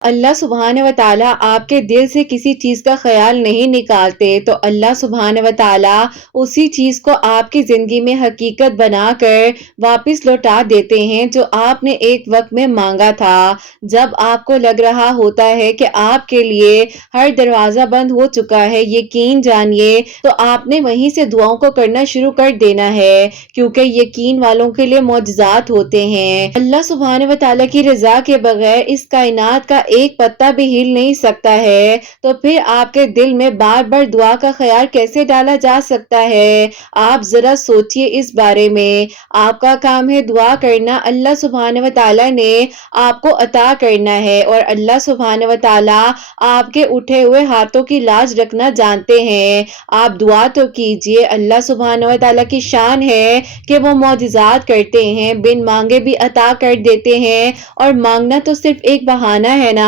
اللہ سبحانہ و تعالیٰ آپ کے دل سے کسی چیز کا خیال نہیں نکالتے تو اللہ سبحانہ و تعالیٰ اسی چیز کو آپ کی زندگی میں حقیقت بنا کر واپس لوٹا دیتے ہیں جو آپ نے ایک وقت میں مانگا تھا۔ جب آپ کو لگ رہا ہوتا ہے کہ آپ کے لیے ہر دروازہ بند ہو چکا ہے، یقین جانیے تو آپ نے وہیں سے دعاؤں کو کرنا شروع کر دینا ہے، کیونکہ یقین والوں کے لیے معجزات ہوتے ہیں۔ اللہ سبحانہ و تعالیٰ کی رضا کے بغیر اس کائنات کا ایک پتا بھی ہل نہیں سکتا ہے، تو پھر آپ کے دل میں بار بار دعا کا خیال کیسے ڈالا جا سکتا ہے؟ آپ ذرا سوچئے اس بارے میں۔ آپ کا کام ہے دعا کرنا، اللہ سبحانہ و تعالیٰ نے آپ کو عطا کرنا ہے، اور اللہ سبحانہ و تعالیٰ آپ کے اٹھے ہوئے ہاتھوں کی لاج رکھنا جانتے ہیں۔ آپ دعا تو کیجئے، اللہ سبحانہ و تعالیٰ کی شان ہے کہ وہ معجزات کرتے ہیں، بن مانگے بھی عطا کر دیتے ہیں، اور مانگنا تو صرف ایک بہانہ ہے نا،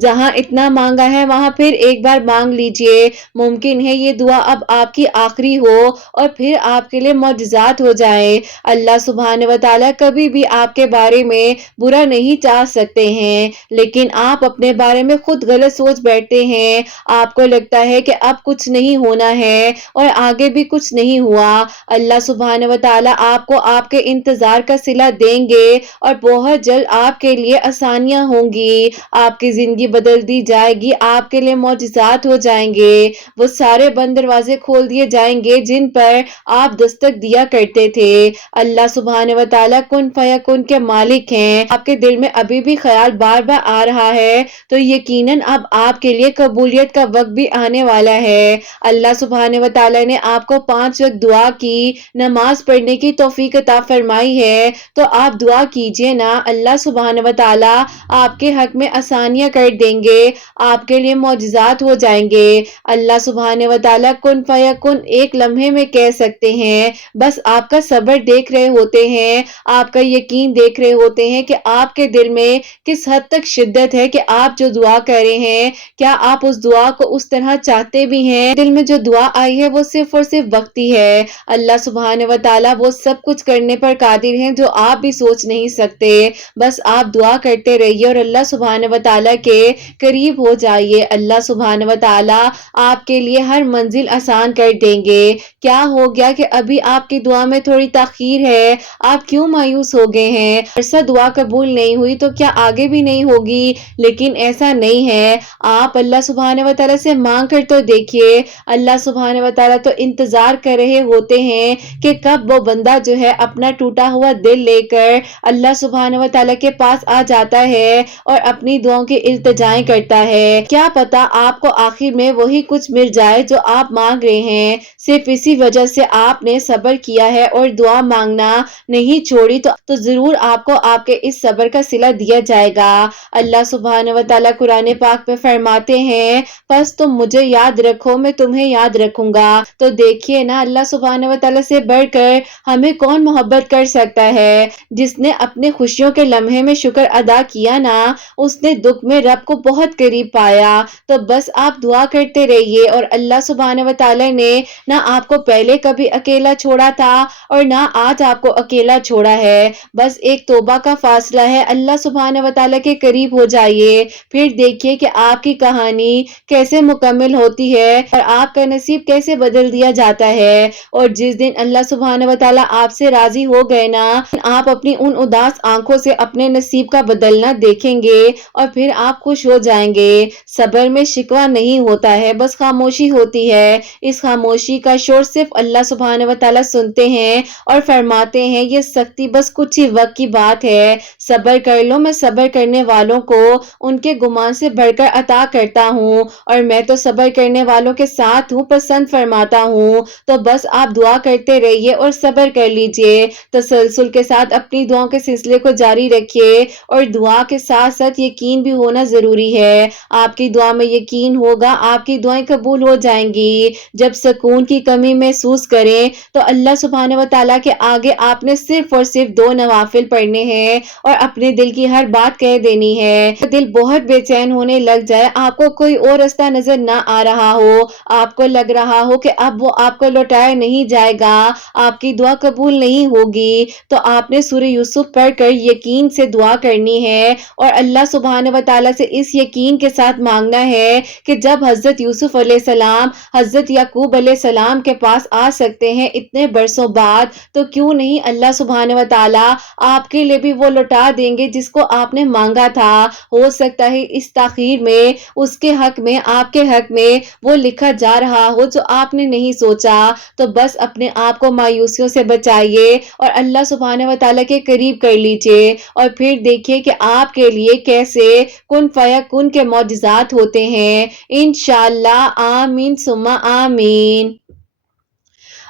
جہاں اتنا مانگا ہے وہاں پھر ایک بار مانگ لیجئے، ممکن ہے یہ دعا اب آپ کی آخری ہو اور پھر آپ کے لیے معجزات ہو جائیں۔ اللہ سبحانہ و تعالیٰ کبھی بھی آپ کے بارے میں برا نہیں چاہ سکتے ہیں، لیکن آپ اپنے بارے میں خود غلط سوچ بیٹھتے ہیں۔ آپ کو لگتا ہے کہ اب کچھ نہیں ہونا ہے اور آگے بھی کچھ نہیں ہوا۔ اللہ سبحانہ و تعالیٰ آپ کو آپ کے انتظار کا صلہ دیں گے اور بہت جلد آپ کے لیے آسانیاں ہوں گی، آپ کی زندگی بدل دی جائے گی، آپ کے لیے معجزات ہو جائیں گے، وہ سارے بند دروازے کھول دیے جائیں گے جن پر آپ دستک دیا کرتے تھے۔ اللہ سبحانہ و تعالیٰ کن فیکن کے مالک ہیں۔ آپ کے دل میں ابھی بھی خیال بار بار آ رہا ہے تو یقیناً اب آپ کے لیے قبولیت کا وقت بھی آنے والا ہے۔ اللہ سبحانہ و تعالیٰ نے آپ کو 5 وقت دعا کی نماز پڑھنے کی توفیق عطا فرمائی ہے، تو آپ دعا کیجئے نا، اللہ سبحانہ و تعالیٰ آپ کے حق میں آسانیاں کر دیں گے، آپ کے لیے معجزات ہو جائیں گے۔ اللہ سبحانہ و تعالیٰ کن فیکن ایک لمحے میں کہہ سکتے ہیں، بس آپ کا صبر دیکھ رہے ہوتے ہیں، آپ کا یقین دیکھ رہے ہوتے ہیں کہ آپ کے دل میں کس حد تک شدت ہے کہ آپ جو دعا کر رہے ہیں، کیا آپ اس دعا کو اس طرح چاہتے بھی ہیں؟ دل میں جو دعا آئی ہے وہ صرف اور صرف وقتی ہے۔ اللہ سبحانہ و تعالیٰ وہ سب کچھ کرنے پر قادر ہیں جو آپ بھی سوچ نہیں سکتے، بس آپ دعا کرتے رہیے اور اللہ سبحانہ و تعالیٰ کے قریب ہو جائیے۔ اللہ سبحانہ و تعالیٰ آپ کے لیے ہر منزل آسان کر دیں گے۔ کیا ہو گیا کہ ابھی آپ کی دعا میں تھوڑی تاخیر ہے؟ آپ کیوں مایوس ہو گئے ہیں؟ ایسا دعا قبول نہیں ہوئی تو کیا آگے بھی نہیں ہوگی؟ لیکن ایسا نہیں ہے، آپ اللہ سبحانہ و تعالیٰ سے مانگ کر تو دیکھیے۔ اللہ سبحانہ و تعالیٰ تو انتظار کر رہے ہوتے ہیں کہ کب وہ بندہ جو ہے اپنا ٹوٹا ہوا دل لے کر اللہ سبحانہ و تعالیٰ کے پاس آ جاتا ہے اور اپنی دعاؤں کی التجائیں کرتا ہے۔ کیا پتا آپ کو آخر میں وہی کچھ مل جائے جو آپ مانگ رہے ہیں۔ صرف اسی وجہ سے آپ نے صبر کیا ہے اور دعا مانگنا نہیں چھوڑی تو ضرور آپ کو آپ کے اس صبر کا صلہ دیا جائے گا۔ اللہ سبحانہ و تعالیٰ قرآن پاک میں فرماتے ہیں، پس تم مجھے یاد رکھو میں تمہیں یاد رکھوں گا۔ تو دیکھیے نا، اللہ سبحانہ و تعالیٰ سے بڑھ کر ہمیں کون محبت کر سکتا ہے؟ جس نے اپنے خوشیوں کے لمحے میں شکر ادا کیا نا، اس نے دکھ میں رب کو بہت قریب پایا۔ تو بس آپ دعا کرتے رہیے، اور اللہ سبحانہ و تعالیٰ نے نہ آپ کو پہلے کبھی اکیلا چھوڑا تھا اور نہ آج آپ کو اکیلا چھوڑا ہے۔ بس ایک توبہ کا فاصلہ ہے، اللہ سبحانہ و تعالیٰ کے قریب ہو جائیے، پھر دیکھیے کہ آپ کی کہانی کیسے مکمل ہوتی ہے اور آپ کا نصیب کیسے بدل دیا جاتا ہے۔ اور جس دن اللہ سبحانہ و تعالیٰ آپ سے راضی ہو گئے نا، آپ اپنی ان اداس آنکھوں سے اپنے نصیب کا بدلنا دیکھیں گے اور پھر آپ خوش ہو جائیں گے۔ صبر میں شکوہ نہیں ہوتا ہے، بس خاموشی ہوتی ہے۔ اس خاموشی کا شور صرف اللہ سبحانہ و تعالیٰ سنتے ہیں اور فرماتے ہیں، یہ سختی بس کچھ ہی وقت کی بات ہے، صبر کر لو، میں صبر کرنے والوں کو ان کے گمان سے بڑھ کر عطا کرتا ہوں، اور میں تو صبر کرنے والوں کے ساتھ ہوں، پسند فرماتا ہوں۔ تو بس آپ دعا کرتے رہیے اور صبر کر لیجئے، تسلسل کے ساتھ اپنی دعاؤں کے سلسلے کو جاری رکھیے، اور دعا کے ساتھ ساتھ یقین بھی ہونا ضروری ہے۔ آپ کی دعا میں یقین ہوگا، آپ کی دعائیں قبول ہو جائیں گی۔ جب سکون کی کمی محسوس کریں تو اللہ سبحانہ و تعالیٰ کے آگے آپ نے صرف اور صرف 2 نوافل پڑھنے ہیں، اور اپنے دل کی ہر بات کہہ دینی ہے. دل بہت بے چین ہونے لگ جائے, آپ کو کوئی اور راستہ نظر نہ آ رہا ہو, آپ کو لگ رہا ہو کہ اب وہ آپ کو لوٹایا نہیں جائے گا, آپ کی دعا قبول نہیں ہوگی, تو آپ نے سورہ یوسف پڑھ کر یقین سے دعا کرنی ہے اور اللہ سبحانہ و تعالیٰ سے اس یقین کے ساتھ مانگنا ہے کہ جب حضرت یوسف علیہ السلام حضرت یعقوب علیہ السلام کے پاس آ سکتے ہیں اتنے برسوں بعد, تو کیوں نہیں اللہ سبحانہ و تعالیٰ آپ کے لیے بھی وہ لوٹا دیں گے جس کو آپ نے مانگا تھا. ہو سکتا ہے اس تاخیر میں اس کے حق میں, آپ کے حق میں وہ لکھا جا رہا ہو جو آپ نے نہیں سوچا. تو بس اپنے آپ کو مایوسیوں سے بچائیے اور اللہ سبحانہ و تعالیٰ کے قریب کر لیجئے, اور پھر دیکھیے کہ آپ کے لیے کیسے کن فیکن کے معجزات ہوتے ہیں. انشاءاللہ. آمین ثم آمین.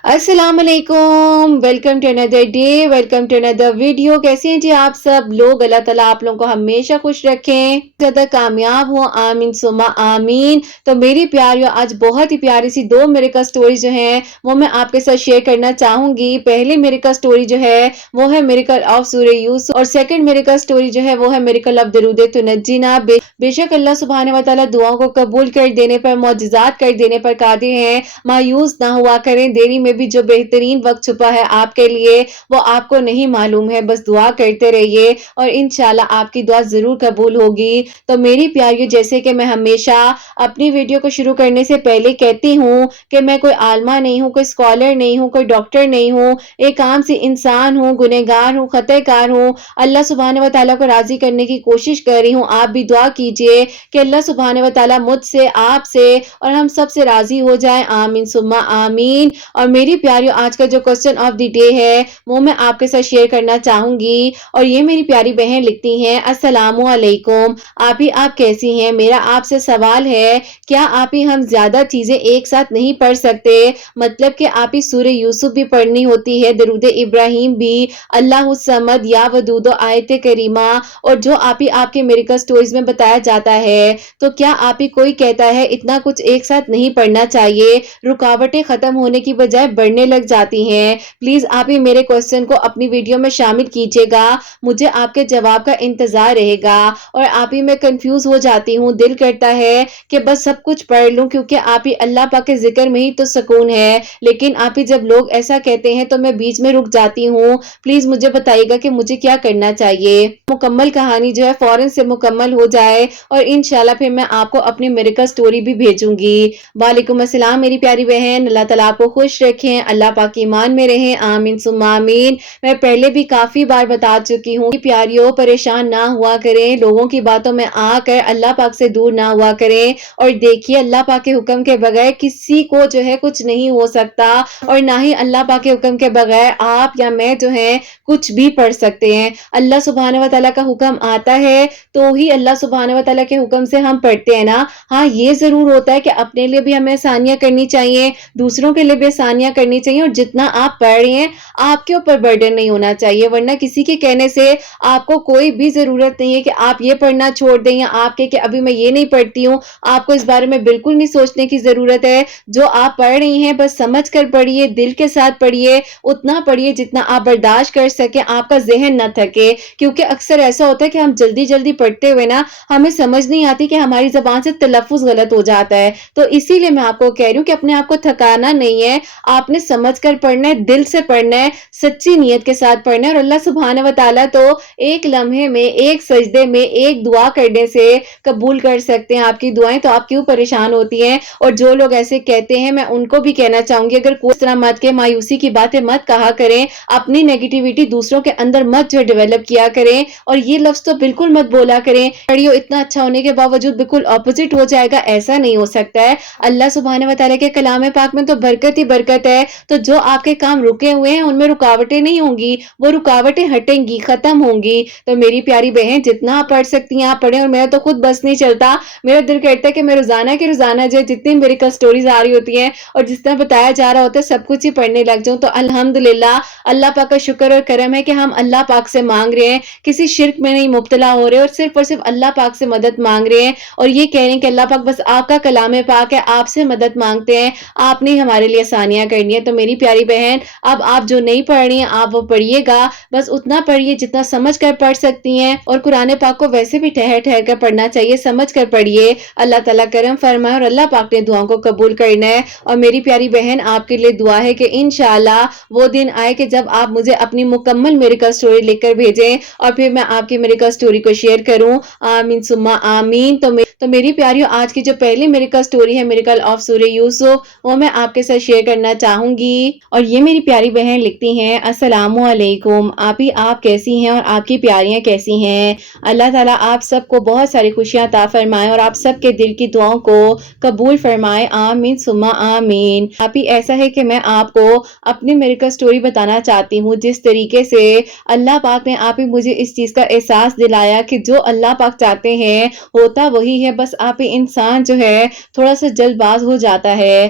السلام علیکم, welcome to another day, welcome to another video. کیسے ہیں جی آپ سب لوگ؟ اللہ تعالیٰ آپ لوگوں کو ہمیشہ خوش رکھیں, زیادہ کامیاب ہو. آمین ثم آمین. تو میری پیاریوں, آج بہت ہی پیاری سی 2 میریکل سٹوری جو ہیں وہ میں آپ کے ساتھ شیئر کرنا چاہوں گی. پہلی میریکل سٹوری جو ہے وہ ہے میریکل آف سورہ یوسف, اور سیکنڈ میریکل سٹوری جو ہے وہ ہے میریکل آف درود تنجینا. بے شک اللہ سبحانہ و تعالیٰ دعاؤں کو قبول کر دینے پر, معجزات کر دینے پر قادر ہیں. مایوس نہ ہوا کریں, دیری میں بھی جو بہترین وقت چھپا ہے آپ کے لیے وہ آپ کو نہیں معلوم ہے. بس دعا کرتے رہیے اور انشاءاللہ آپ کی دعا ضرور قبول ہوگی. تو میری پیاریوں, جیسے کہ میں ہمیشہ اپنی ویڈیو کو شروع کرنے سے پہلے کہتی ہوں کہ میں کوئی عالمہ نہیں ہوں, کوئی اسکالر نہیں ہوں, کوئی ڈاکٹر نہیں ہوں, ایک عام سی انسان ہوں, گنہگار ہوں, خطا کار ہوں. اللہ سبحانہ و تعالیٰ کو راضی کرنے کی کوشش کر رہی ہوں. آپ بھی دعا کیجئے کہ اللہ سبحانہ و تعالیٰ مجھ سے, آپ سے اور ہم سب سے راضی ہو جائیں. آمین ثم آمین. اور میری پیاریوں, آج کا جو کوسچن آف دی ڈے ہے وہ میں آپ کے ساتھ شیئر کرنا چاہوں گی, اور یہ میری پیاری بہن لکھتی ہیں, السلام علیکم آپ کیسی ہیں؟ میرا آپ سے سوال ہے, کیا ہم زیادہ چیزیں ایک ساتھ نہیں پڑھ سکتے؟ مطلب کہ سورہ یوسف بھی پڑھنی ہوتی ہے, درود ابراہیم بھی, اللہ الصمد, یا ودود و آیت کریمہ, اور جو آپ کے میریکل سٹوریز میں بتایا جاتا ہے. تو کیا کوئی کہتا ہے اتنا کچھ ایک ساتھ نہیں پڑھنا چاہیے, رکاوٹیں ختم ہونے کی بجائے بڑھنے لگ جاتی ہیں؟ پلیز آپ میرے کوسچن کو اپنی ویڈیو میں شامل کیجئے گا, مجھے آپ کے جواب کا انتظار رہے گا. اور میں کنفیوز ہو جاتی ہوں, دل کرتا ہے کہ بس سب کچھ پڑھ لوں, کیونکہ اللہ پاک کے ذکر میں ہی تو سکون ہے. لیکن جب لوگ ایسا کہتے ہیں تو میں بیچ میں رک جاتی ہوں. پلیز مجھے بتائیے گا کہ مجھے کیا کرنا چاہیے. مکمل کہانی جو ہے فوراً سے مکمل ہو جائے, اور انشاءاللہ پھر میں آپ کو اپنی میریکل سٹوری بھی بھیجوں گی. وعلیکم السلام میری پیاری بہن, اللہ تعالیٰ آپ کو خوش رکھیں, اللہ پاک ایمان میں رہیں. آمین ثم آمین. میں پہلے بھی کافی بار بتا چکی ہوں کہ پیاریوں, پریشان نہ ہوا کریں, لوگوں کی باتوں میں آ کر اللہ پاک سے دور نہ ہوا کریں. اور دیکھیے, اللہ پاک کے حکم کے بغیر کسی کو جو ہے کچھ نہیں ہو سکتا, اور نہ ہی اللہ پاک کے حکم کے بغیر آپ یا میں جو ہے کچھ بھی پڑھ سکتے ہیں. اللہ سبحانہ و تعالیٰ کا حکم آتا ہے تو ہی اللہ سبحانہ و تعالیٰ کے حکم سے ہم پڑھتے ہیں نا. ہاں, یہ ضرور ہوتا ہے کہ اپنے لیے بھی ہمیں آسانیاں کرنی چاہیے, دوسروں کے لیے بھی آسانیاں کرنی چاہیے, اور جتنا آپ پڑھ رہے ہیں آپ کے اوپر برڈن نہیں ہونا چاہیے. ورنہ کسی کے کہنے سے آپ کو کوئی بھی ضرورت نہیں ہے کہ آپ یہ پڑھنا چھوڑ دیں, یا آپ کہ ابھی میں یہ نہیں پڑھتی ہوں. آپ کو اس بارے میں بالکل نہیں سوچنے کی ضرورت ہے. جو آپ پڑھ رہی ہیں بس سمجھ کر پڑھیے, دل کے ساتھ پڑھیے, اتنا پڑھیے جتنا آپ برداشت کر سکیں, آپ کا ذہن نہ تھکے. کیونکہ اکثر ایسا ہوتا ہے کہ ہم جلدی جلدی پڑھتے ہوئے نا ہمیں سمجھ نہیں آتی کہ ہماری زبان سے تلفظ غلط ہو جاتا ہے. تو اسی لیے میں آپ کو کہہ رہی ہوں کہ اپنے آپ کو تھکانا نہیں ہے, آپ نے سمجھ کر پڑھنا ہے, دل سے پڑھنا ہے, سچی نیت کے ساتھ پڑھنا ہے. اور اللہ سبحانہ و تعالیٰ تو ایک لمحے میں, ایک سجدے میں, ایک دعا کرنے سے قبول کر سکتے ہیں آپ کی دعائیں. تو آپ کیوں پریشان ہوتی ہیں؟ اور جو لوگ ایسے کہتے ہیں, میں ان کو بھی کہنا چاہوں گی, اگر کوئی طرح مت کے مایوسی کی باتیں مت کہا کریں, اپنی نیگیٹیوٹی دوسروں کے اندر مت جو ڈیولپ کیا کریں, اور یہ لفظ تو بالکل مت بولا کریں پڑھیو اتنا اچھا ہونے کے باوجود بالکل اپوزٹ ہو جائے گا. ایسا نہیں ہو سکتا ہے. اللہ سبحانہ و تعالیٰ کے کلام پاک میں تو برکت ہی برکت ہے. تو جو آپ کے کام رکے ہوئے ہیں ان میں رکاوٹیں نہیں ہوں گی, وہ رکاوٹیں ہٹیں گی, ختم ہوں گی. تو میری پیاری بہن, جتنا آپ پڑھ سکتی ہیں آپ پڑھیں. اور میرا تو خود بس نہیں چلتا, میرا دل کرتا ہے کہ میں روزانہ کے روزانہ جو جتنی میریکل سٹوریز آ رہی ہوتی ہیں اور جس طرح بتایا جا رہا ہوتا ہے سب کچھ ہی پڑھنے لگ جاؤں. تو الحمدللہ اللہ پاک کا شکر اور کرم ہے کہ ہم اللہ پاک سے مانگ رہے ہیں, کسی شرک میں نہیں مبتلا ہو رہے, اور صرف اللہ پاک سے مدد مانگ رہے ہیں, اور یہ کہہ رہے ہیں کہ اللہ پاک بس آپ کا کلام پاک ہے, آپ سے مدد مانگتے ہیں, آپ نے ہمارے لیے آسانیاں کر کرنی ہے۔ تو میری پیاری بہن اب آپ جو نہیں پڑھ رہی ہیں آپ وہ پڑھیے گا، بس اتنا پڑھیے جتنا سمجھ کر پڑھ سکتی ہیں، اور قرآن پاک کو ویسے بھی ٹھہر ٹھہر کر پڑھنا چاہیے، سمجھ کر پڑھیے۔ اللہ تعالیٰ کرم فرمائے اور اللہ پاک نے دعاؤں کو قبول کرنا ہے۔ اور میری پیاری بہن آپ کے لیے دعا ہے کہ انشاءاللہ وہ دن آئے کہ جب آپ مجھے اپنی مکمل میریکل سٹوری لکھ کر بھیجیں اور پھر میں آپ کی میریکل سٹوری کو شیئر کروں۔ آمین ثم آمین۔ تو میری پیاریوں آج کی جو پہلی میریکل سٹوری ہے میریکل آف سورہ یوسف، وہ میں آپ کے ساتھ شیئر کرنا چاہوں گی۔ اور یہ میری پیاری بہن لکھتی ہیں، السلام علیکم آپ کیسی ہیں اور آپ کی پیاریاں کیسی ہیں؟ اللہ تعالیٰ آپ سب کو بہت ساری خوشیاں عطا فرمائے اور آپ سب کے دل کی دعاؤں کو قبول فرمائے، آمین ثم آمین۔ ایسا ہے کہ میں آپ کو اپنی میریکل سٹوری بتانا چاہتی ہوں، جس طریقے سے اللہ پاک نے مجھے اس چیز کا احساس دلایا کہ جو اللہ پاک چاہتے ہیں ہوتا وہی ہے، بس انسان جو ہے تھوڑا سا جلد باز ہو جاتا ہے۔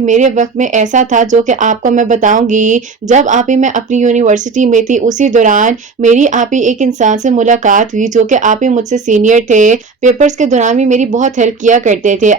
میرے وقت میں ایسا تھا جو کہ آپ کو میں بتاؤں گی، جب میں اپنی یونیورسٹی میں تھی اسی دوران میری ایک انسان سے ملاقات ہوئی جو کہ مجھ سے سینئر تھے، پیپرز کے دوران بھی میری بہت ہیلپ کیا کرتے تھے۔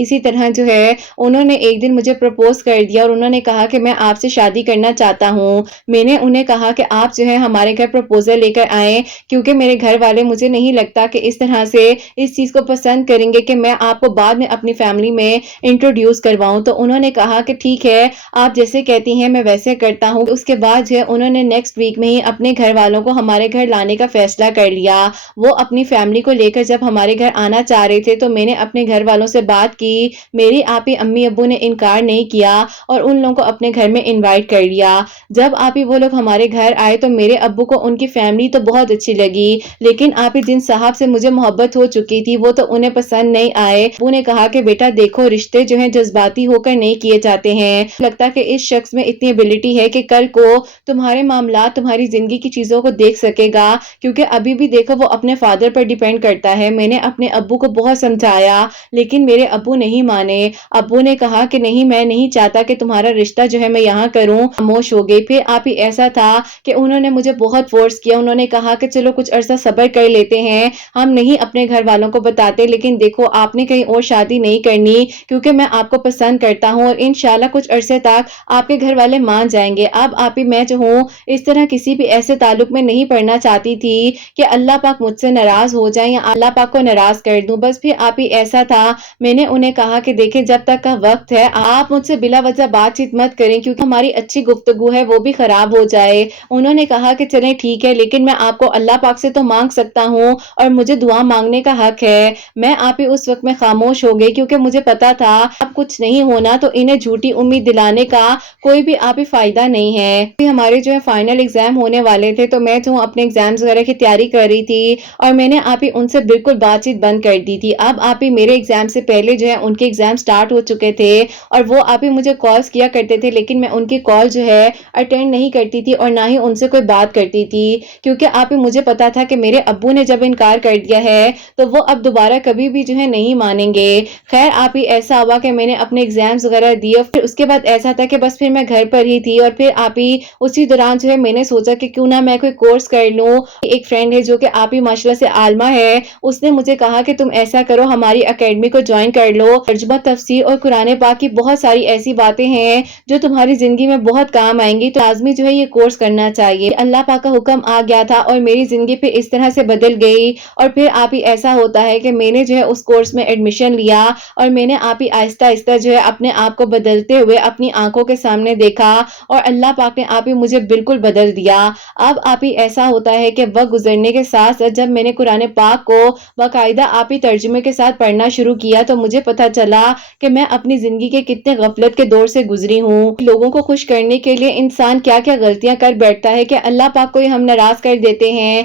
اسی طرح جو ہے انہوں نے ایک دن مجھے پرپوز کر دیا اور انہوں نے کہا کہ میں آپ سے شادی کرنا چاہتا ہوں۔ میں نے انہیں کہا کہ آپ جو ہے ہمارے گھر پرپوزل لے کر آئیں، کیونکہ میرے گھر والے مجھے نہیں لگتا کہ اس طرح سے اس چیز کو پسند کریں گے کہ میں آپ کو بعد میں اپنی فیملی میں انٹروڈیوس کرواؤں۔ تو انہوں نے کہا کہ ٹھیک ہے، آپ جیسے کہتی ہیں میں ویسے کرتا ہوں۔ اس کے بعد جو ہے انہوں نے نیکسٹ ویک میں ہی اپنے گھر والوں کو ہمارے گھر لانے کا فیصلہ کر لیا۔ وہ اپنی فیملی کو لے کر جب ہمارے گھر آنا چاہ رہے تھے تو میں نے اپنے گھر والوں سے بات کی، میری امی ابو نے انکار نہیں کیا اور ان لوگوں کو اپنے گھر میں انوائٹ کر لیا۔ جب وہ لوگ ہمارے گھر آئے تو میرے ابو کو ان کی فیملی تو بہت اچھی لگی، لیکن جن صاحب سے مجھے محبت ہو چکی تھی وہ تو انہیں پسند نہیں آئے۔ ابو نے کہا کہ بیٹا دیکھو، رشتے جو ہیں جذباتی ہو کر نہیں کیے جاتے ہیں، لگتا کہ اس شخص میں اتنی ایبلٹی ہے کہ کل کو تمہارے معاملات تمہاری زندگی کی چیزوں کو دیکھ سکے گا، کیونکہ ابھی بھی دیکھو وہ اپنے فادر پر ڈیپینڈ کرتا ہے۔ میں نے اپنے ابو کو بہت سمجھایا لیکن میرے ابو نہیں مانے۔ ابو نے کہا کہ نہیں، میں نہیں چاہتا کہ تمہارا رشتہ جو ہے میں یہاں کروں۔ خاموش ہو گئی۔ پھر ایسا تھا کہ انہوں نے مجھے بہت فورس کیا، انہوں نے کہا کہ چلو کچھ عرصہ صبر کر لیتے ہیں، ہم نہیں اپنے گھر والوں کو بتاتے، لیکن دیکھو آپ نے کہیں اور شادی نہیں کرنی کیونکہ میں آپ کو پسند کرتا ہوں اور انشاءاللہ کچھ عرصے تک آپ کے گھر والے مان جائیں گے۔ میں جو ہوں اس طرح کسی بھی ایسے تعلق میں نہیں پڑھنا چاہتی تھی کہ اللہ پاک مجھ سے ناراض ہو جائیں یا اللہ پاک کو ناراض کر دوں۔ بس پھر ایسا تھا، میں نے انہیں کہا کہ دیکھیں جب تک کا وقت ہے آپ مجھ سے بلا وجہ بات چیت مت کریں کیونکہ ہماری اچھی گفتگو ہے وہ بھی خراب ہو جائے۔ انہوں نے کہا کہ چلیں ٹھیک ہے، لیکن میں آپ کو اللہ پاک سے تو مانگ سکتا ہوں اور مجھے دعا مانگنے کا حق ہے۔ میں اس وقت میں خاموش ہو گئی کیونکہ مجھے پتا تھا اب کچھ نہیں ہونا تو انہیں جھوٹی امید دلانے کا کوئی بھی فائدہ نہیں ہے۔ ہمارے جو ہے فائنل ایگزام ہونے والے تھے تو میں جو اپنے ایگزامز وغیرہ کی تیاری کر رہی تھی اور میں نے ان سے بالکل بات چیت بند کر دی تھی۔ اب میرے ایگزام سے پہلے جو ہے ان کے ایگزام سٹارٹ ہو چکے تھے اور وہ مجھے کالز کیا کرتے تھے، لیکن میں ان کی کال جو ہے اٹینڈ نہیں کرتی تھی اور نہ ہی ان سے کوئی بات کرتی تھی کیونکہ مجھے پتا تھا کہ میرے ابو نے جب انکار کر دیا ہے تو وہ اب دوبارہ کبھی بھی جو ہے نہیں مانیں گے۔ خیر ایسا ہوا کہ میں نے اپنے ایگزامز وغیرہ دیے، پھر اس کے بعد ایسا تھا کہ بس پھر میں گھر پر ہی تھی اور پھر اسی دوران جو ہے میں نے سوچا کہ کیوں نہ میں کوئی کورس کر لوں۔ ایک فرینڈ ہے جو کہ ماشاءاللہ سے عالمہ ہے، اس نے مجھے کہا کہ تم ایسا کرو ہماری اکیڈمی کو جوائن کر لو، ترجمہ تفسیر اور قرآن پاک کی بہت ساری ایسی باتیں ہیں جو تمہاری زندگی میں بہت کام آئیں گی، تو لازمی جو ہے یہ کورس کرنا چاہیے۔ اللہ پاک کا حکم آ گیا تھا اور میری زندگی پھر اس طرح سے بدل گئی اور پھر ایسا ہوتا ہے کہ میں نے جو ہے اس کورس میں ایڈمیشن لیا اور میں نے آہستہ آہستہ جو ہے اپنے آپ کو بدلتے ہوئے اپنی آنکھوں کے سامنے دیکھا اور اللہ پاک نے مجھے بالکل بدل دیا۔ اب ایسا ہوتا ہے کہ وقت گزرنے کے ساتھ جب میں نے قرآن پاک کو باقاعدہ ترجمے کے ساتھ پڑھنا شروع کیا تو مجھے پتا چلا کہ میں اپنی زندگی کے کتنے غفلت کے دور سے گزری ہوں۔ لوگوں کو خوش کرنے کے لیے انسان کیا کیا غلطیاں کر بیٹھتا ہے کہ اللہ پاک کو ہم ناراض کر دیتے ہیں۔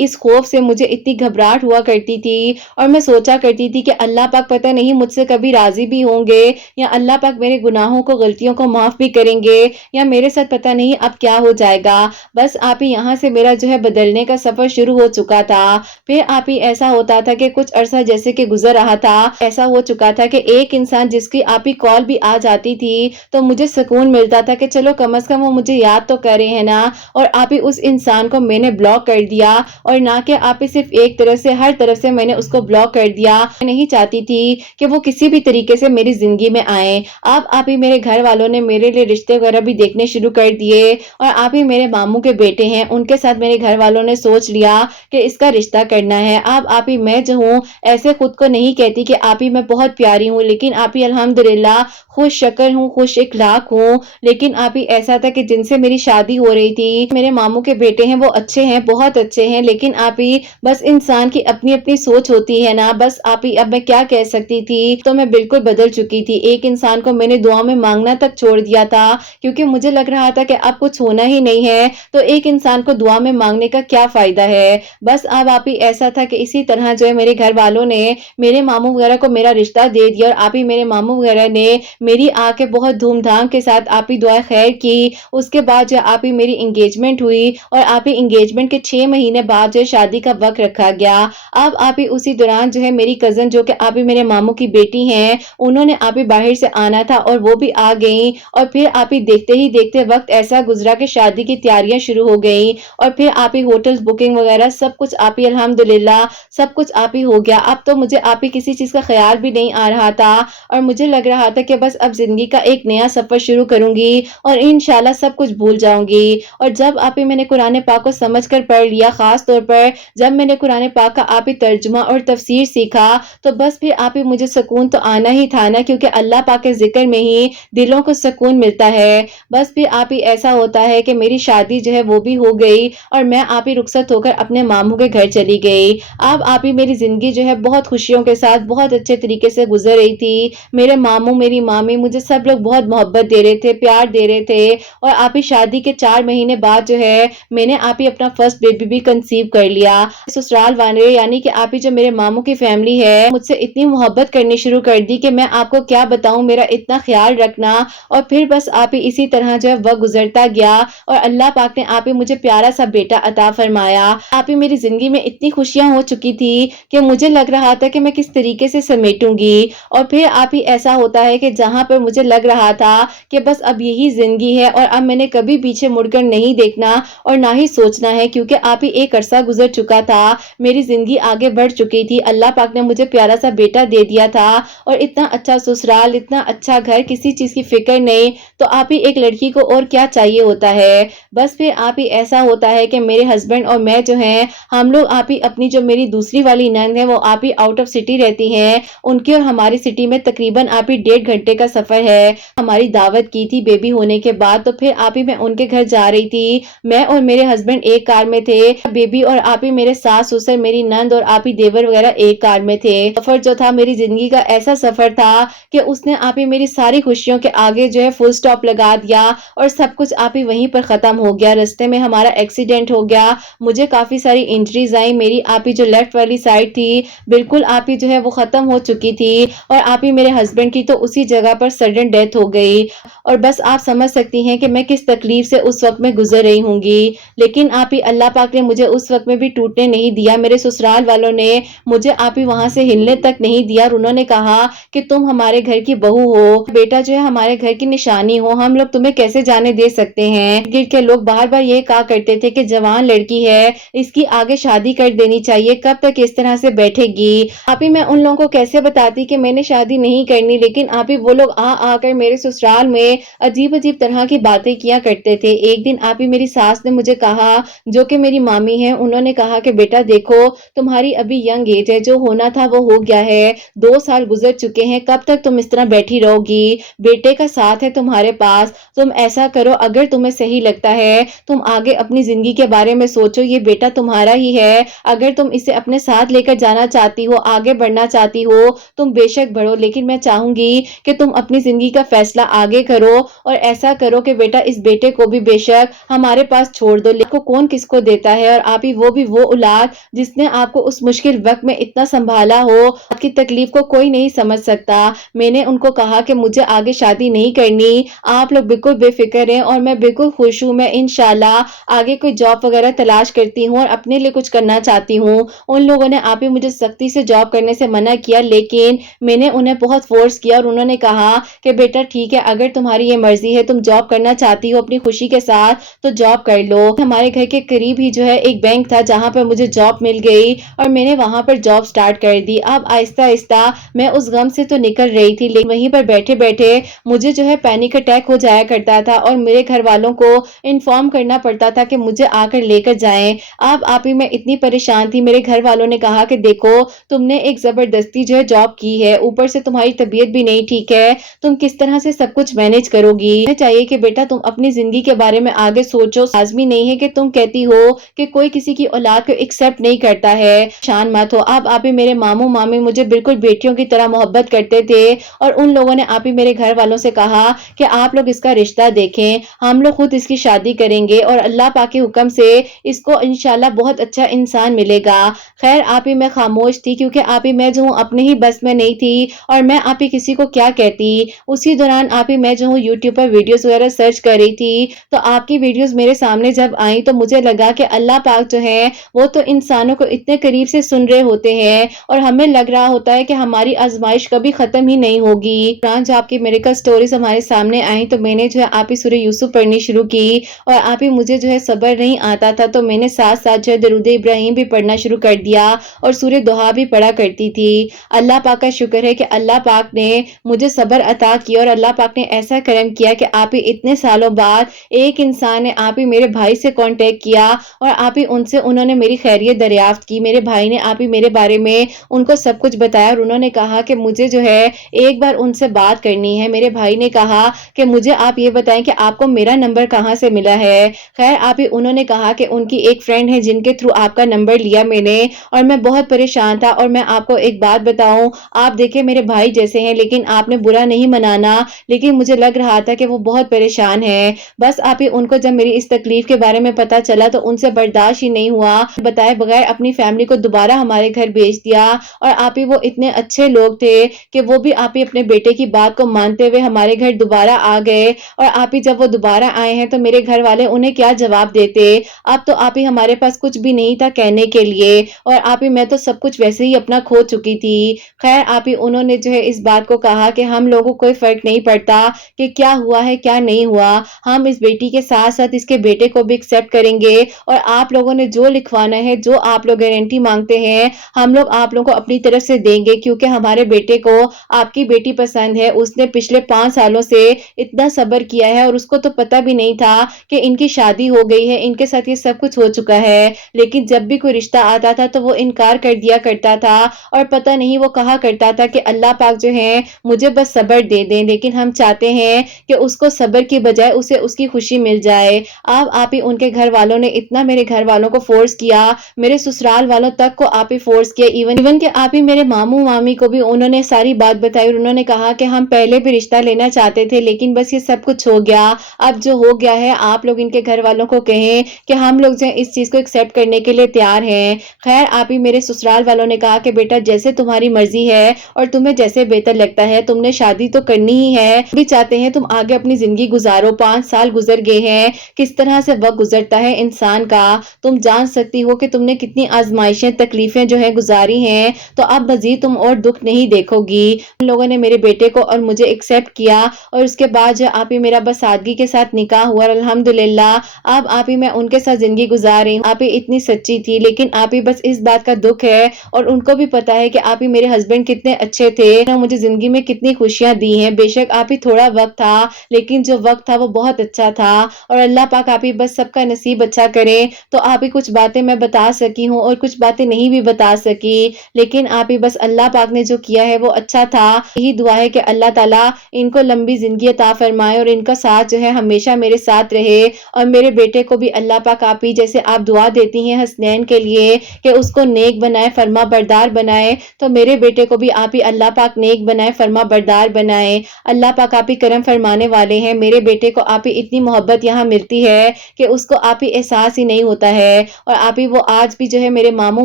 اس خوف سے مجھے اتنی گھبراہٹ ہوا کرتی تھی اور میں سوچا کرتی تھی کہ اللہ پاک پتہ نہیں مجھ سے کبھی راضی بھی ہوں گے یا اللہ پاک میرے گناہوں کو غلطیوں کو معاف بھی کریں گے یا میرے ساتھ پتہ نہیں اب کیا ہو جائے گا۔ بس یہاں سے میرا جو ہے بدلنے کا سفر شروع ہو چکا تھا۔ پھر ایسا ہوتا تھا کہ کچھ عرصہ جیسے کہ گزر رہا تھا، ایسا ہو چکا تھا کہ ایک انسان جس کی کال بھی آ جاتی تھی تو مجھے سکون ملتا تھا کہ چلو کم از کم وہ مجھے یاد تو کر رہے ہیں نا، اور اس انسان کو میں نے بلاک کر دیا اور نہ کہ صرف ایک طرف سے، ہر طرف سے میں نے اس کو بلاک کر دیا۔ میں نہیں چاہتی تھی کہ وہ کسی بھی طریقے سے میری زندگی میں آئیں۔ اب آپ ہی میرے گھر والوں نے میرے لیے رشتے وغیرہ بھی دیکھنے شروع کر دیے اور آپ ہی میرے ماموں کے بیٹے ہیں ان کے ساتھ میرے گھر والوں نے سوچ لیا کہ اس کا رشتہ کرنا ہے۔ اب آپ ہی میں جو ہوں ایسے خود کو نہیں کہتی کہ آپ ہی میں بہت پیاری ہوں، لیکن آپ ہی الحمدللہ خوش شکل ہوں، خوش اخلاق ہوں، لیکن آپ ہی ایسا تھا کہ جن سے میری شادی ہو رہی تھی میرے ماموں کے بیٹے ہیں، وہ اچھے ہیں، بہت اچھے ہیں، لیکن آپ ہی بس انسان کی اپنی اپنی سوچ ہوتی ہے نا، بس آپ ہی اب میں کیا کہہ سکتی تھی، تو میں بالکل بدل چکی تھی۔ ایک انسان کو میں نے دعا میں مانگنا تک چھوڑ دیا تھا کیونکہ مجھے لگ رہا تھا کہ اب کچھ ہونا ہی نہیں ہے تو ایک انسان کو دعا میں مانگنے کا کیا فائدہ ہے۔ بس اب آپ ہی ایسا تھا کہ اسی طرح جو ہے میرے گھر والوں نے میرے ماموں وغیرہ کو میرا رشتہ دے دیا اور آپ ہی میرے ماموں وغیرہ نے میری آ کے بہت دھوم دھام کے ساتھ آپ ہی دعائیں خیر کی۔ اس کے بعد جو آپ ہی میری انگیجمنٹ ہوئی اور آپ ہی انگیجمنٹ کے 6 مہینے بعد جو شادی کا وقت رکھا گیا۔ اب آپ ہی اسی دوران جو ہے میری کزن جو کہ آپ ہی میرے ماموں کی بیٹی ہیں، انہوں نے آپ ہی باہر سے آنا تھا اور وہ بھی آ گئیں اور پھر آپ ہی دیکھتے ہی دیکھتے وقت ایسا گزرا کہ شادی کی تیاریاں شروع ہو گئیں اور پھر آپ ہی ہوٹل بکنگ وغیرہ سب کچھ آپ ہی الحمدللہ سب کچھ آپ ہی ہو گیا۔ اب تو مجھے آپ ہی کسی چیز کا خیال بھی نہیں آ رہا تھا اور مجھے لگ رہا تھا کہ بس اب زندگی کا ایک نیا سفر شروع کروں گی اور انشاءاللہ سب کچھ بھول جاؤں گی۔ اور جب آپ ہی میں نے قرآن پاک کو سمجھ کر پڑھ لیا، خاص طور پر جب میں نے قرآن پاک کا آپ ہی ترجمہ اور تفسیر سیکھا تو بس پھر آپ ہی مجھے سکون تو آنا ہی تھا نا، کیونکہ اللہ پاک کے ذکر میں ہی دلوں کو سکون ملتا ہے۔ بس پھر آپ ہی ایسا ہوتا ہے کہ میری شادی جو ہے وہ بھی ہو گئی اور میں آپ ہی رخصت ہو کر اپنے ماموں کے گھر چلی گئی۔ اب آپ ہی میری زندگی جو ہے بہت خوشیوں کے ساتھ بہت اچھے طریقے سے گزر رہی تھی۔ میرے ماموں میری مامی مجھے سب لوگ بہت محبت دے رہے تھے، پیار دے رہے تھے اور آپ ہی شادی کے 4 مہینے بعد جو ہے میں نے آپ ہی اپنا فرسٹ بیبی بھی کنسیو کر لیا۔ سسرال والے یعنی کہ آپ ہی جو میرے ماموں کی فیملی ہے مجھ سے اتنی محبت کرنی شروع کر دی کہ میں آپ کو کیا بتاؤں، میرا اتنا خیال رکھنا اور پھر بس آپ ہی اسی طرح جو ہے وقت گزرتا گیا اور اللہ پاک نے آپ ہی مجھے پیارا سا بیٹا عطا فرمایا۔ آپ ہی میری زندگی میں اتنی خوشیاں ہو چکی تھی کہ مجھے لگ رہا تھا کہ میں کس طریقے سے سمیٹوں گی اور پھر آپ ہی ایسا ہوتا ہے کہ جہاں پر مجھے لگ رہا تھا کہ بس اب یہی زندگی ہے اور اب میں نے کبھی پیچھے مڑ کر نہیں دیکھنا اور نہ ہی سوچنا ہے، کیونکہ آپ ہی ایک عرصہ گزر چکا تھا، میری زندگی آگے بڑھ چکی تھی، اللہ پاک نے مجھے پیارا سا بیٹا دے دیا تھا اور اتنا اچھا سسرال، اتنا اچھا گھر، کسی چیز کی فکر نہیں، تو آپ ہی ایک لڑکی کو اور کیا چاہیے ہوتا ہے۔ بس پھر آپ ہی ایسا ہوتا ہے کہ میرے ہسبینڈ اور میں جو ہیں ہم لوگ آپ ہی اپنی جو میری دوسری والی نند ہے وہ آپ ہی آؤٹ آف سٹی رہتی ہیں، ان کی اور ہماری سٹی میں تقریباً آپ ہی 1.5 گھنٹے کا سفر ہے۔ ہماری دعوت کی تھی بیبی ہونے کے بعد تو پھر آپ ہی میں ان کے گھر جا رہی تھی، میں اور میرے ہسبینڈ ایک کار میں تھے، بیبی اور آپ ہی میرے ساس سسر میری نند اور آپ ہی دیور وغیرہ ایک کار میں تھے۔ سفر جو تھا میری زندگی کا ایسا سفر تھا کہ اس نے آپ ہی میری ساری خوشیوں کے آگے جو ہے فل سٹاپ لگا دیا اور سب کچھ آپ ہی وہیں پر ختم ہو گیا۔ رستے میں ہمارا ایکسیڈنٹ ہو گیا، مجھے کافی ساری انجریز آئیں، میری آپ ہی جو لیفٹ والی سائڈ تھی بالکل آپ ہی جو ہے وہ ختم ہو چکی تھی اور آپ ہی میرے ہسبینڈ کی تو اسی جگہ پر سڈن ڈیتھ ہو گئی اور بس آپ سمجھ سکتی ہیں کہ میں کس تکلیف سے اس وقت میں گزر رہی ہوں گی، لیکن آپ ہی اللہ پاک نے مجھے اس وقت میں بھی ٹوٹنے نہیں دیا۔ میرے سسرال والوں نے مجھے آپ ہی وہاں سے ہلنے تک نہیں دیا اور انہوں نے کہا کہ تم ہمارے گھر کی بہو ہو، بیٹا جو ہے ہمارے گھر کی نشانی ہو، ہم لوگ تمہیں کیسے جانے دے سکتے ہیں۔ گرد کے لوگ بار بار یہ کہا کرتے تھے کہ جوان لڑکی ہے، اس کی آگے شادی کر دینی چاہیے، کب تک اس طرح سے بیٹھے گی۔ آپ ہی میں ان لوگوں کو کیسے بتاتی کہ میں نے شادی نہیں کرنی، لیکن آپ ہی وہ لوگ آ کر میرے سسرال میں عجیب عجیب طرح کی باتیں کیا کرتے تھے۔ ایک دن آپ ہی میری ساس نے مجھے کہا، جو کہ میری مامی ہیں، انہوں نے کہا کہ بیٹا دیکھو تمہاری ابھی ینگ ایج ہے، جو ہونا تھا وہ ہو گیا ہے، 2 سال گزر چکے ہیں، کب تک تم اس طرح بیٹھی رہو گی، بیٹے کا ساتھ ہے تمہارے پاس، تم ایسا کرو اگر تمہیں صحیح لگتا ہے تم آگے اپنی زندگی کے بارے میں سوچو، یہ بیٹا تمہارا ہی ہے، اگر تم اسے اپنے ساتھ لے کر جانا چاہتی ہو، آگے بڑھنا چاہتی ہو تم بے شک بڑھو، لیکن میں چاہوں گی کہ تم اپنی زندگی کا فیصلہ آگے کرو اور ایسا کرو کہ بیٹا اس بیٹے کو بھی بے شک ہمارے پاس چھوڑ دو، لیکن کون کس کو دیتا ہے، اور آپ ہی وہ بھی وہ اولاد جس نے آپ کو اس مشکل وقت میں اتنا سنبھالا ہو، آپ کی تکلیف کو کوئی نہیں سمجھ سکتا۔ میں نے ان کو کہا کہ مجھے آگے شادی نہیں کرنی، آپ لوگ بالکل بے فکر ہیں اور میں بالکل خوش ہوں، میں انشاءاللہ آگے کوئی جاب وغیرہ تلاش کرتی ہوں اور اپنے لیے کچھ کرنا چاہتی ہوں۔ ان لوگوں نے آپ ہی مجھے سختی سے جاب کرنے سے منع کیا، لیکن میں نے انہیں بہت فورس کیا اور انہوں نے کہا کہ بیٹا ٹھیک ہے، اگر تمہاری یہ مرضی ہے، تم جاب کرنا چاہتی ہو اپنی خوشی کے ساتھ تو جاب کر لو۔ ہمارے گھر کے قریب ہی جو ہے ایک بینک تھا جہاں پر مجھے جاب مل گئی اور میں نے وہاں پر جاب سٹارٹ کر دی۔ اب آہستہ آہستہ میں اس غم سے تو نکل رہی تھی، لیکن وہیں پر بیٹھے بیٹھے بیٹھے مجھے جو ہے پینک اٹیک ہو جایا کرتا تھا اور میرے گھر والوں کو انفارم کرنا پڑتا تھا کہ مجھے آ کر لے کر جائیں۔ اب آپ ہی میں اتنی پریشان تھی، میرے گھر والوں نے کہا کہ دیکھو تم نے ایک زبردستی جو ہے جاب کی ہے، اوپر سے تمہاری طبیعت بھی نہیں ٹھیک ہے، تم کس طرح سے سب کچھ مینج کرو گی؟ چاہیے کہ بیٹا تم اپنی زندگی کے بارے میں آگے سوچو، لازمی نہیں ہے کہ تم کہتی ہو کہ کوئی کسی کی اولاد کو ایکسپٹ نہیں کرتا ہے، شان مت ہو۔ اب آپ ہی میرے ماموں مامی مجھے بالکل بیٹیوں کی طرح محبت کرتے تھے اور ان لوگوں نے آپ ہی میرے گھر والوں سے کہا کہ آپ لوگ اس کا رشتہ دیکھیں، ہم لوگ خود اس کی شادی کریں گے اور اللہ پاک کے حکم سے اس کو انشاءاللہ بہت اچھا انسان ملے گا۔ خیر آپ ہی میں خاموش تھی کیونکہ آپ ہی میں جو ہوں اپنے ہی بس میں نہیں تھی اور میں آپ ہی کسی کو کیا کہتی۔ اسی دوران آپ ہی میں جو ہوں یوٹیوب پر ویڈیوز وغیرہ سرچ کر رہی تھی تو آپ کی ویڈیوز میرے سامنے جب آئیں تو مجھے لگا کہ اللہ پاک جو ہے وہ تو انسانوں کو اتنے قریب سے سن رہے ہوتے ہیں اور ہمیں لگ رہا ہوتا ہے کہ ہماری آزمائش کبھی ختم ہی نہیں ہوگی۔ جو آپ کی میریکل سٹوریز ہمارے سامنے آئیں تو میں نے جو ہے آپ ہی سورہ یوسف پڑھنی شروع کی اور آپ ہی مجھے جو ہے صبر نہیں آتا تھا تو میں نے ساتھ ساتھ جو ہے درود ابراہیم بھی پڑھنا شروع کر دیا اور سورہ دوحہ بھی پڑھا کرتی تھی۔ اللہ پاک کا شکر ہے کہ اللہ پاک نے مجھے صبر عطا کیا اور اللہ پاک نے ایسا کرم کیا کہ آپ ہی اتنے سالوں بعد ایک انسان نے آپ ہی میرے بھائی سے کانٹیکٹ کیا اور آپ ہی انہوں نے میری خیریت دریافت کی۔ میرے بھائی نے آپ ہی میرے بارے میں ان کو سب کچھ بتایا اور انہوں نے کہا کہ مجھے جو ہے ایک بار ان سے بات کرنی ہے۔ میرے بھائی نے کہا کہ مجھے آپ یہ بتائیں کہ آپ کو میرا نمبر کہاں سے ملا ہے؟ خیر آپ ہی انہوں نے کہا کہ ان کی ایک فرینڈ ہے جن کے تھرو آپ کا نمبر لیا میں نے اور میں بہت پریشان تھا اور میں آپ کو ایک بات بتاؤں، آپ دیکھیں میرے بھائی جیسے ہیں لیکن آپ نے برا نہیں منانا، لیکن مجھے لگ رہا تھا کہ وہ بہت پریشان ہے۔ بس آپ ہی ان کو جب میری اس تکلیف کے بارے میں پتا چلا تو ان سے برداشت ہی نہیں ہوا، بتائے بغیر اپنی فیملی کو دوبارہ ہمارے گھر بھیج دیا اور آپ ہی وہ اتنے اچھے لوگ تھے کہ وہ بھی آپ ہی اپنے بیٹے کی بات کو مانتے ہوئے ہمارے گھر دوبارہ آ گئے اور آپ ہی جب وہ دوبارہ آئے ہیں تو میرے گھر والے انہیں کیا جواب دیتے؟ اب تو آپ ہی ہمارے پاس کچھ بھی نہیں تھا کہنے کے لیے اور آپ ہی میں تو سب کچھ ویسے ہی اپنا کھو چکی تھی۔ خیر آپ ہی انہوں نے جو ہے اس بات کو کہا کہ ہم لوگوں کو کوئی فرق نہیں پڑتا کہ کیا ہوا ہے کیا نہیں ہوا، ہم اس بیٹی کے ساتھ ساتھ اس کے بیٹے کو بھی ایکسپٹ کریں گے اور آپ لوگوں نے جو لکھوانا ہے، جو آپ لوگ گارنٹی مانگتے ہیں ہم لوگ آپ لوگوں کو اپنی طرف سے دیں گے کیونکہ ہمارے بیٹے کو آپ کی بیٹی پسند ہے۔ اس نے پچھلے 5 سالوں سے اتنا صبر کیا ہے اور اس کو تو پتہ بھی نہیں تھا کہ ان کی شادی ہو گئی ہے، ان کے ساتھ یہ سب کچھ ہو چکا ہے، لیکن جب بھی کوئی رشتہ آتا تھا تو وہ انکار کر دیا کرتا تھا اور پتہ نہیں وہ کہا کرتا تھا کہ اللہ پاک جو ہے مجھے بس صبر دے دیں، لیکن ہم چاہتے ہیں کہ اس کو صبر کی بجائے اسے اس کی خوشی مل جائے۔ اب آپ ہی ان کے گھر والوں نے اتنا میرے گھر والوں کو فورس کیا، میرے سسرال والوں تک کو آپ ہی فورس کیا، ایون کہ آپ ہی میرے ماموں مامی کو بھی انہوں نے ساری بات بتائی اور انہوں نے کہا کہ ہم پہلے بھی رشتہ لینا چاہتے تھے لیکن بس یہ سب کچھ ہو گیا، اب جو ہو گیا ہے آپ لوگ ان کے گھر والوں کو کہیں کہ ہم لوگ جو اس چیز کو ایکسپٹ کرنے کے لیے تیار ہیں۔ خیر آپ ہی میرے سسرال والوں نے کہا کہ بیٹا جیسے تمہاری مرضی ہے اور تمہیں جیسے بہتر لگتا ہے، تم نے شادی تو کرنی ہی ہے، بھی چاہتے ہیں تم آگے اپنی زندگی گزارو، 5 سال گزر گئے ہیں، کس طرح سے وقت گزرتا ہے انسان کا، تم جان سکتی ہو کہ تم نے کتنی آزمائشیں تکلیفیں جو ہے گزاری ہیں، تو اب مزید تم اور دکھ نہیں دیکھو گی۔ ان لوگوں نے میرے بیٹے کو اور مجھے ایکسپٹ کیا اور اس کے بعد جو آپ ہی میرا بس سادگی کے ساتھ نکاح ہوا اور الحمدللہ اب آپ ہی میں ان کے ساتھ زندگی گزار رہی ہوں۔ آپ ہی اتنی سچی تھی لیکن آپ ہی بس اس بات کا دکھ ہے اور ان کو بھی پتا ہے کہ آپ ہی میرے ہسبینڈ کتنے اچھے تھے، مجھے زندگی میں کتنی خوشیاں دی ہیں، بے شک آپ ہی تھوڑا وقت تھا لیکن جو وقت تھا وہ بہت اچھا تھا اور اللہ پاک آپ ہی بس سب کا نصیب اچھا کرے۔ تو آپ ہی کچھ باتیں میں بتا سکی ہوں اور کچھ باتیں نہیں بھی بتا سکی، لیکن آپ ہی بس اللہ پاک نے جو کیا ہے وہ اچھا تھا۔ یہی دعا ہے کہ اللہ تعالیٰ ان کو لمبی زندگی عطا فرمائے اور ان کا ساتھ جو ہے ہمیشہ میرے ساتھ رہے اور میرے بیٹے کو بھی اللہ پاک آپ ہی جیسے آپ دعا دیتی ہیں حسنین کے لیے کہ اس کو نیک بنائے، فرما بردار بنائے، تو میرے بیٹے کو بھی آپ ہی اللہ پاک نیک بنائے، فرما بردار بنائے۔ اللہ پاک آپ ہی کرم فرمانے والے ہیں، میرے بیٹے کو آپ ہی اتنی محبت یہاں ملتی ہے کہ اس کو آپ ہی احساس ہی نہیں ہوتا ہے اور آپ ہی وہ آج بھی جو ہے میرے ماموں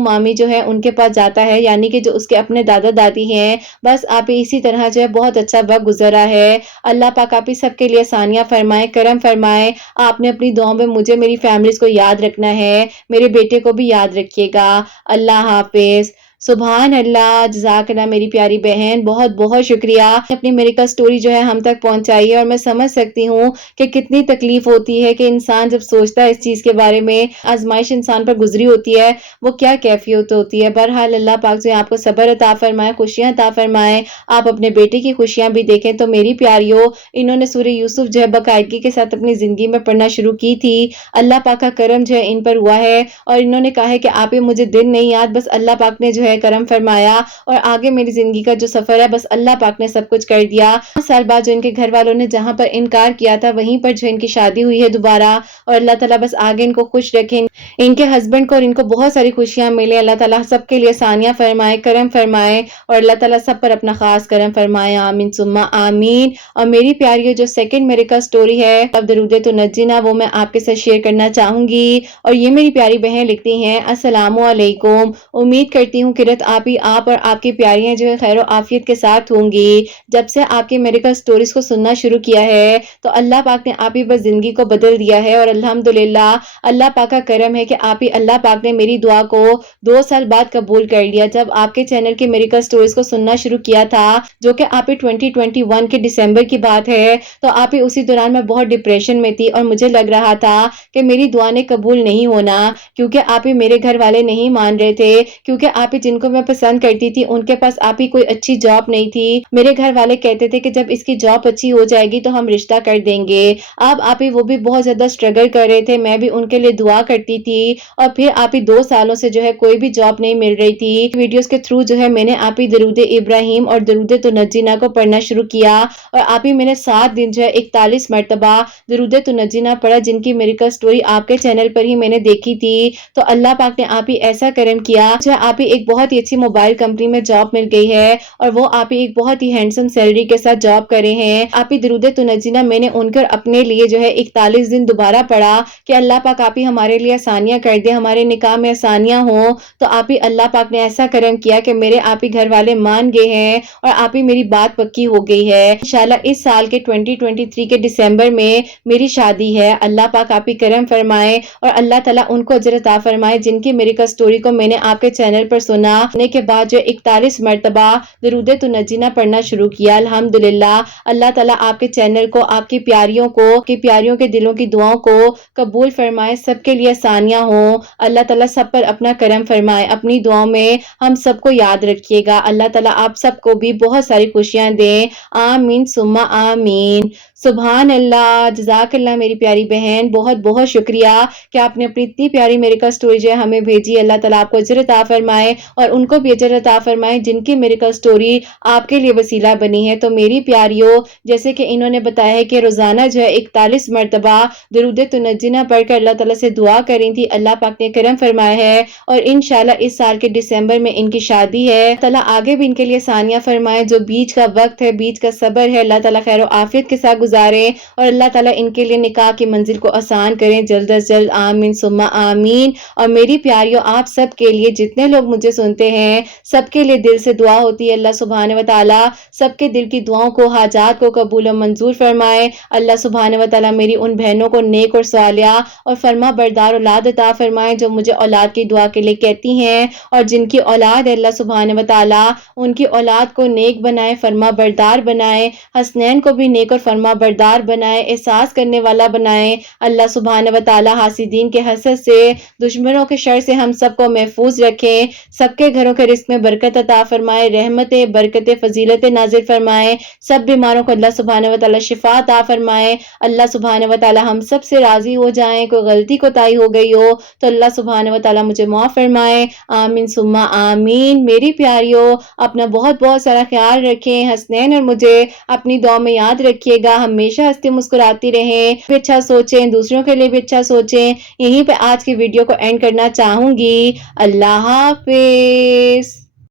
مامی جو ہے ان کے پاس جاتا ہے، یعنی کہ جو اس کے اپنے دادا دادی ہیں، بس آپ ہی اسی طرح جو ہے بہت اچھا وقت گزرا ہے۔ اللہ پاک آپ ہی سب کے لیے آسانیاں فرمائے، کرم فرمائے۔ آپ نے اپنی دعاؤں میں مجھے میری فیملیز کو یاد رکھنا ہے، میرے بیٹے کو بھی یاد رکھیے گا۔ اللہ حافظ۔ سبحان اللہ، جزاک اللہ میری پیاری بہن، بہت بہت شکریہ اپنی میریکل سٹوری جو ہے ہم تک پہنچائی ہے، اور میں سمجھ سکتی ہوں کہ کتنی تکلیف ہوتی ہے کہ انسان جب سوچتا ہے اس چیز کے بارے میں، آزمائش انسان پر گزری ہوتی ہے، وہ کیا کیفیت ہوتی ہے۔ بہرحال اللہ پاک جو ہے آپ کو صبر عطا فرمائے، خوشیاں عطا فرمائے، آپ اپنے بیٹے کی خوشیاں بھی دیکھیں۔ تو میری پیاریوں، انہوں نے سورہ یوسف جو ہے باقاعدگی کے ساتھ اپنی زندگی میں پڑھنا شروع کی تھی، اللہ پاک کا کرم جو ہے ان پر ہوا ہے، اور انہوں نے کہا ہے کہ آپ مجھے دن نہیں یاد، بس اللہ پاک نے جو ہے کرم فرمایا، اور آگے میری زندگی کا جو سفر ہے بس اللہ پاک نے سب کچھ کر دیا۔ 5 سال بعد جو ان کے گھر والوں نے جہاں پر انکار کیا تھا، وہیں پر جو ان کی شادی ہوئی ہے دوبارہ، اور اللہ تعالیٰ بس آگے ان کو خوش رکھیں، ان کے ہسبینڈ کو اور ان کو بہت ساری خوشیاں ملے، اللہ تعالیٰ سب کے لیے آسانیاں فرمائے، کرم فرمائے، اور اللہ تعالیٰ سب پر اپنا خاص کرم فرمائے، آمین ثم آمین۔ اور میری پیاریوں، جو سیکنڈ میریکل سٹوری ہے اب درود تو نجینا، وہ میں آپ کے ساتھ شیئر کرنا چاہوں گی، اور یہ میری پیاری بہن لکھتی ہیں، السلام علیکم، امید کرتی ہوں کہ آپ اور آپ کی پیاریاں جو ہے خیر و عافیت کے ساتھ ہوں گی۔ جب سے آپ کی میریکل سٹوریز کو سننا شروع کیا ہے تو اللہ پاک نے آپ ہی بس زندگی کو بدل دیا ہے، اور الحمدللہ اللہ پاک کا کرم ہے کہ اللہ پاک نے میری دعا کو 2 سال بعد قبول کر لیا۔ جب آپ کے چینل کی میریکل سٹوریز کو سننا شروع کیا تھا، جو کہ آپ 2021 کے دسمبر کی بات ہے، تو آپ اسی دوران میں بہت ڈپریشن میں تھی، اور مجھے لگ رہا تھا کہ میری دعا نے قبول نہیں ہونا، کیونکہ آپ میرے گھر والے نہیں مان رہے تھے، کیونکہ آپ جن کو میں پسند کرتی تھی ان کے پاس آپ ہی کوئی اچھی جاب نہیں تھی۔ میرے گھر والے کہتے تھے کہ جب اس کی جاب اچھی ہو جائے گی تو ہم رشتہ کر دیں گے۔ اب آپ ہی وہ بھی بہت زیادہ سٹرگل کر رہے تھے، میں بھی ان کے لیے دعا کرتی تھی، اور پھر آپ ہی 2 سالوں سے جو ہے کوئی بھی جاب نہیں مل رہی تھی۔ ویڈیوز کے تھرو جو ہے میں نے آپ ہی درود ابراہیم اور درود تو نجینا کو پڑھنا شروع کیا، اور آپ ہی میں نے 7 دن جو ہے 41 مرتبہ درود تو نجینا پڑھا، جن کی میریکل سٹوری آپ کے چینل پر ہی میں نے دیکھی تھی۔ تو اللہ پاک نے آپ ہی ایسا کرم کیا، جو آپ ہی ایک بہت ہی اچھی موبائل کمپنی میں جاب مل گئی ہے، اور وہ آپ ہی ایک بہت ہی ہینڈسم سیلری کے ساتھ جاب کر رہے ہیں۔ آپ ہی درود تو نجینا میں نے ان کر اپنے لیے جو ہے 41 دن دوبارہ پڑھا کہ اللہ پاک آپ ہی ہمارے لیے آسانیاں کر دے، ہمارے نکاح میں آسانیاں ہوں۔ تو آپ ہی اللہ پاک نے ایسا کرم کیا کہ میرے آپ ہی گھر والے مان گئے ہیں، اور آپ ہی میری بات پکی ہو گئی ہے۔ انشاءاللہ اس سال کے 2023 کے دسمبر میں میری شادی ہے۔ اللہ پاک آپ ہی کرم فرمائے، اور اللہ تعالیٰ ان کو اجر عطا فرمائے جن کی میریکل سٹوری کو میں نے آپ کے چینل پر سننے کے بعد جو 41 مرتبہ درود تو نجینا پڑھنا شروع کیا۔ الحمدللہ اللہ تعالیٰ آپ کے چینل کو، آپ کی پیاریوں کو، کی پیاریوں کے دلوں کی دعاؤں کو قبول فرمائے، سب کے لیے آسانیاں ہوں۔ اللہ تعالیٰ سب پر اپنا کرم فرمائے، اپنی دعاؤں میں ہم سب کو یاد رکھیے گا۔ اللہ تعالیٰ آپ سب کو بھی بہت ساری خوشیاں دیں، آمین ثم آمین۔ سبحان اللہ، جزاک اللہ میری پیاری بہن، بہت بہت شکریہ کہ آپ نے اپنی اتنی پیاری میریکل سٹوری جو ہے ہمیں بھیجی۔ اللہ تعالیٰ آپ کو اجر عطا فرمائے، اور ان کو بھی اجر عطا فرمائے جن کی میریکل سٹوری آپ کے لیے وسیلہ بنی ہے۔ تو میری پیاریوں، جیسے کہ انہوں نے بتایا ہے کہ روزانہ جو ہے 41 مرتبہ درود تو نجینا پڑھ کر اللہ تعالیٰ سے دعا کریں تھی، اللہ پاک نے کرم فرمایا ہے، اور انشاءاللہ اس سال کے دسمبر میں ان کی شادی ہے۔ اللہ تعالیٰ آگے بھی ان کے لیے آسانیاں فرمائے، جو بیچ کا وقت ہے، بیچ کا صبر ہے، اللہ تعالیٰ خیر و عافیت کے ساتھ گزارے، اور اللہ تعالیٰ ان کے لیے نکاح کی منزل کو آسان کریں جلد از جلد، آمین ثم آمین۔ اور میری پیاریوں، آپ سب کے لیے، جتنے لوگ مجھے سنتے ہیں، سب کے لیے دل سے دعا ہوتی ہے، اللہ سبحانہ و تعالیٰ سب کے دل کی دعاؤں کو، حاجات کو قبول و منظور فرمائے۔ اللہ سبحانہ و تعالیٰ میری ان بہنوں کو نیک اور صالحہ اور فرما بردار اولاد عطا فرمائے، جو مجھے اولاد کی دعا کے لیے کہتی ہیں، اور جن کی اولاد ہے اللہ سبحانہ و تعالیٰ ان کی اولاد کو نیک بنائے، فرما بردار بنائے، حسنین کو بھی نیک اور فرما بردار بنائے، احساس کرنے والا بنائے۔ اللہ سبحانہ و تعالیٰ حاسدین کے حسد سے، دشمنوں کے شر سے ہم سب کو محفوظ رکھیں، سب کے گھروں کے رزق میں برکت عطا فرمائے، رحمتیں، برکتیں، فضیلتیں نازل فرمائے، سب بیماروں کو اللہ سبحانہ و تعالیٰ شفا عطا فرمائے۔ اللہ سبحانہ و تعالیٰ ہم سب سے راضی ہو جائیں، کوئی غلطی کوتاہی ہو گئی ہو تو اللہ سبحانہ و تعالیٰ مجھے معاف فرمائے، آمین ثم آمین۔ میری پیاریوں، اپنا بہت بہت سارا خیال رکھیں، حسنین اور مجھے اپنی دعا میں یاد رکھیے گا، ہمیشہ ہنستی مسکراتی رہیں، بھی اچھا سوچیں، دوسروں کے لیے بھی اچھا سوچیں۔ یہیں پہ آج کی ویڈیو کو اینڈ کرنا چاہوں گی۔ اللہ حافظ۔